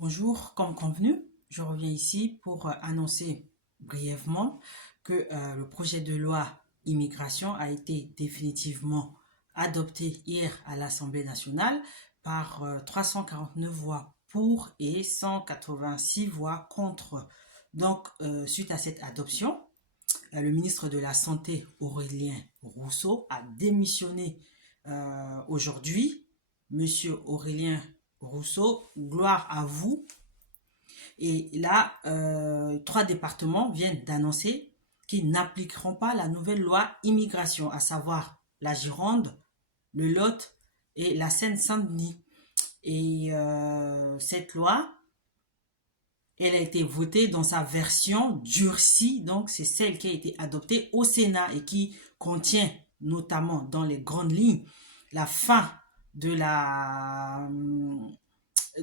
Bonjour, comme convenu, je reviens ici pour annoncer brièvement que le projet de loi immigration a été définitivement adopté hier à l'Assemblée nationale par 349 voix pour et 186 voix contre. Donc, suite à cette adoption, le ministre de la Santé, Aurélien Rousseau, a démissionné aujourd'hui. Monsieur Aurélien Rousseau, gloire à vous. Et là, trois départements viennent d'annoncer qu'ils n'appliqueront pas la nouvelle loi immigration, à savoir la Gironde, le Lot et la Seine-Saint-Denis. Et cette loi, elle a été votée dans sa version durcie, donc c'est celle qui a été adoptée au Sénat et qui contient notamment dans les grandes lignes la fin de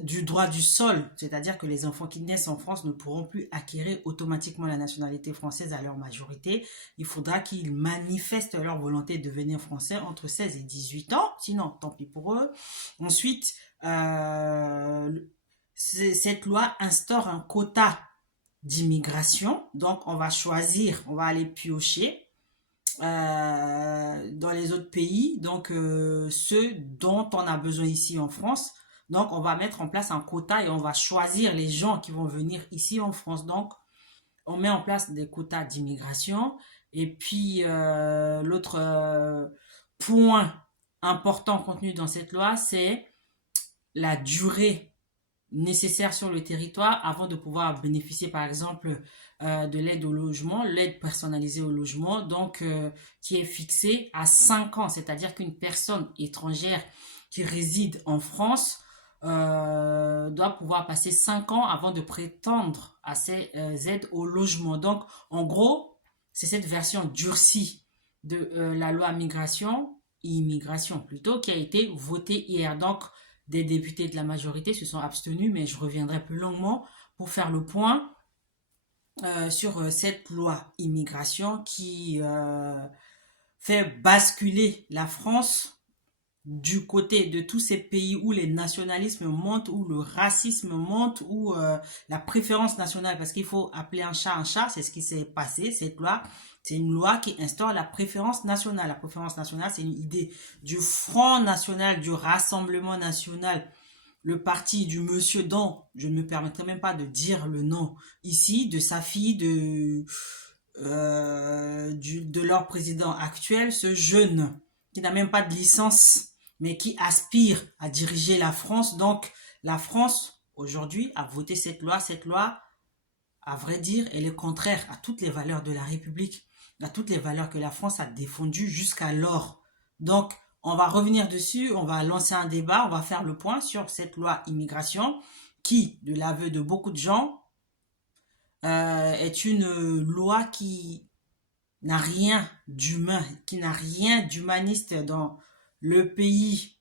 du droit du sol, c'est-à-dire que les enfants qui naissent en France ne pourront plus acquérir automatiquement la nationalité française à leur majorité. Il faudra qu'ils manifestent leur volonté de devenir français entre 16 et 18 ans, sinon tant pis pour eux. Ensuite, cette loi instaure un quota d'immigration, donc on va choisir, on va aller piocher dans les autres pays, donc ceux dont on a besoin ici en France. Donc, on va mettre en place un quota et on va choisir les gens qui vont venir ici en France. Donc, on met en place des quotas d'immigration. Et puis, l'autre point important contenu dans cette loi, c'est la durée nécessaire sur le territoire avant de pouvoir bénéficier, par exemple, de l'aide au logement, l'aide personnalisée au logement, donc qui est fixée à 5 ans. C'est-à-dire qu'une personne étrangère qui réside en France doit pouvoir passer 5 ans avant de prétendre à ces aides au logement. Donc, en gros, c'est cette version durcie de la loi immigration plutôt, qui a été votée hier. Donc, des députés de la majorité se sont abstenus, mais je reviendrai plus longuement pour faire le point sur cette loi immigration qui fait basculer la France du côté de tous ces pays où les nationalismes montent, où le racisme monte, où la préférence nationale, parce qu'il faut appeler un chat, c'est ce qui s'est passé, cette loi, c'est une loi qui instaure la préférence nationale. La préférence nationale, c'est une idée du Front National, du Rassemblement National, le parti du monsieur dont je ne me permettrai même pas de dire le nom ici, de sa fille, de leur président actuel, ce jeune qui n'a même pas de licence, mais qui aspire à diriger la France. Donc, la France, aujourd'hui, a voté cette loi. Cette loi, à vrai dire, elle est contraire à toutes les valeurs de la République, à toutes les valeurs que la France a défendues jusqu'alors. Donc, on va revenir dessus, on va lancer un débat, on va faire le point sur cette loi immigration qui, de l'aveu de beaucoup de gens, est une loi qui n'a rien d'humain, qui n'a rien d'humaniste dans le pays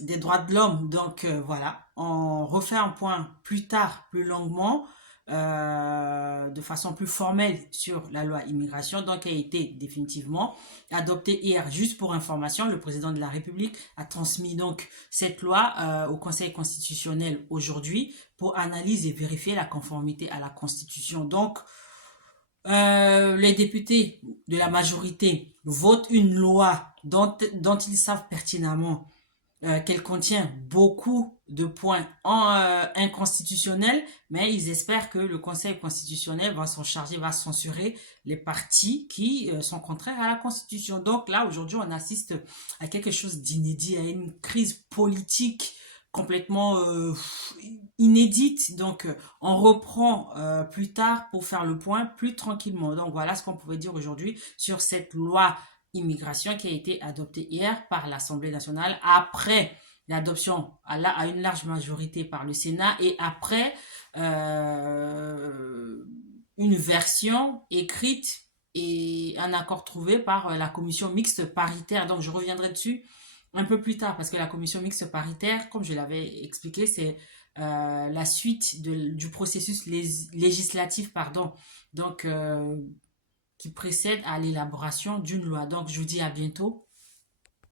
des droits de l'homme. Donc voilà, on refait un point plus tard, plus longuement, de façon plus formelle sur la loi immigration, donc qui a été définitivement adoptée hier. Juste pour information, le président de la République a transmis donc cette loi au Conseil constitutionnel aujourd'hui pour analyse et vérifier la conformité à la Constitution. Donc, les députés de la majorité votent une loi dont ils savent pertinemment qu'elle contient beaucoup de points inconstitutionnels, mais ils espèrent que le Conseil constitutionnel va s'en charger, va censurer les parties qui sont contraires à la Constitution. Donc là, aujourd'hui, on assiste à quelque chose d'inédit, à une crise politique complètement inédite. Donc, on reprend plus tard pour faire le point plus tranquillement. Donc, voilà ce qu'on pouvait dire aujourd'hui sur cette loi immigration qui a été adoptée hier par l'Assemblée nationale après l'adoption à une large majorité par le Sénat et après une version écrite et un accord trouvé par la commission mixte paritaire. Donc je reviendrai dessus un peu plus tard parce que la commission mixte paritaire, comme je l'avais expliqué, c'est la suite du processus législatif, pardon. Donc qui précède à l'élaboration d'une loi. Donc, je vous dis à bientôt.